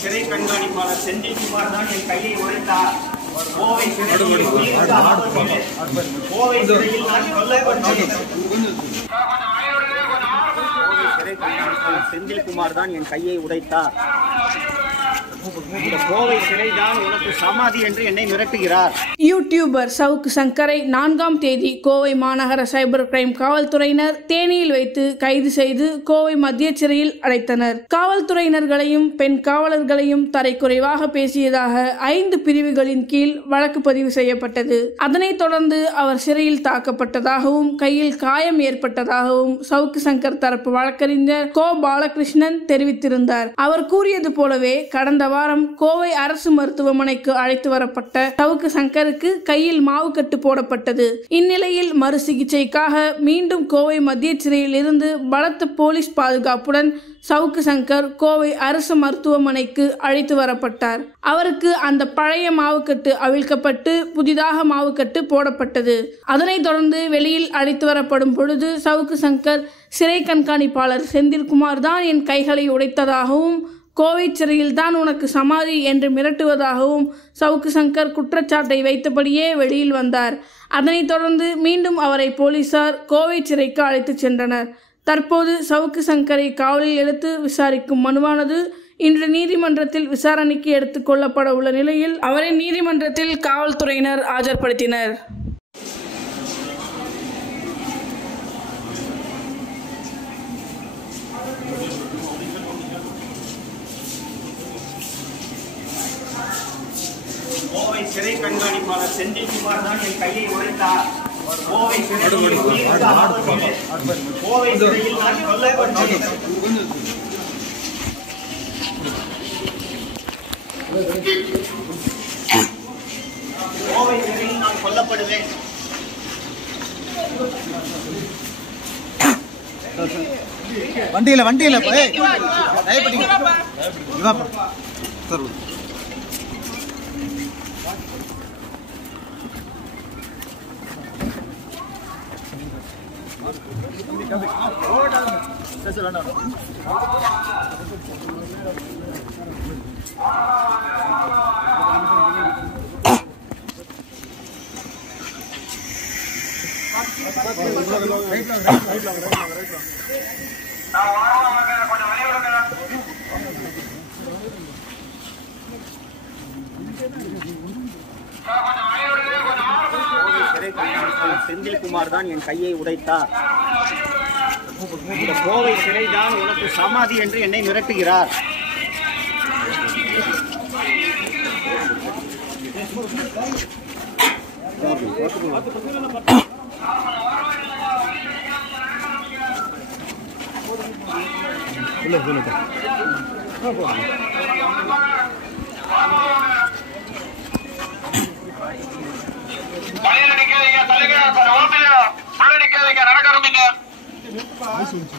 சிறை கண்காணிப்பாளர் செந்தில்குமார் தான் என் கையை உடைத்தார். கோவை சிறையில் நான் கொல்லப்பட்டேன். சிறை கண்காணிப்பாளர் செந்தில்குமார் தான் என் கையை உடைத்தார். இந்த கோவை சிறைதான் உனக்கு சமாதி என்று என்னை மிரட்டுகிறார். யூடியூபர் சவுக்கு சங்கரை 4ஆம் தேதி கோவை மாநகர சைபர் கிரைம் காவல்துறையினர் தேனியில் வைத்து கைது செய்து கோவை மத்திய சிறையில் அடைத்தனர். காவல்துறையினர்களையும் பெண் காவலர்களையும் தரைக்குறைவாக பேசியதாக 5 பிரிவுகளின் கீழ் வழக்கு பதிவு செய்யப்பட்டது. அதனைத் தொடர்ந்து அவர் சிறையில் தாக்கப்பட்டதாகவும் கையில் காயம் ஏற்பட்டதாகவும் சவுக்கு சங்கர் தரப்பு வழக்கறிஞர் கோ பாலகிருஷ்ணன் தெரிவித்திருந்தார். அவர் கூறியது போலவே கடந்த வாரம் கோவை அரசு மருத்துவமனைக்கு அழைத்து வரப்பட்ட சவுக்கு சங்கருக்கு கையில் மாவுக்கட்டு போடப்பட்டது. இந்நிலையில் மறு சிகிச்சைக்காக மீண்டும் கோவை மத்திய சிறையில் இருந்து பலத்த போலீஸ் பாதுகாப்புடன் சவுக்கு சங்கர் கோவை அரசு மருத்துவமனைக்கு அழைத்து வரப்பட்டார். அவருக்கு அந்த பழைய மாவுக்கட்டு அவிழ்க்கப்பட்டு புதிதாக மாவுக்கட்டு போடப்பட்டது. அதனைத் தொடர்ந்து வெளியில் அழைத்து வரப்படும் பொழுது சவுக்கு சங்கர் சிறை கண்காணிப்பாளர் செந்தில்குமார் தான் என் கைகளை உடைத்ததாகவும் கோவை சிறையில் தான் உனக்கு சமாதி என்று மிரட்டுவதாகவும் சவுக்கு சங்கர் குற்றச்சாட்டை வைத்தபடியே வெளியில் வந்தார். அதனைத் தொடர்ந்து மீண்டும் அவரை போலீசார் கோவை சிறைக்கு அழைத்து சென்றனர். தற்போது சவுக்கு சங்கரை காவலில் எடுத்து விசாரிக்கும் மனுவானது இன்று நீதிமன்றத்தில் விசாரணைக்கு எடுத்துக் கொள்ளப்பட உள்ள நிலையில் அவரை நீதிமன்றத்தில் காவல்துறையினர் ஆஜர்படுத்தினர். கோவை சிறை கண்காணிப்பாளர் செந்தில்குமார் தான் என் கையை உடைத்தார். கோவை சிறையில் நான் கொல்லப்பட்டேன். கோவை சிறையில் நான் கொல்லப்படுவேன். வண்டியில செந்தில்குமார் தான் என் கையை உடைத்தார். இந்த கோவை சிறைதான் உனக்கு சமாதி என்று என்னை மிரட்டுகிறார். தலைவர்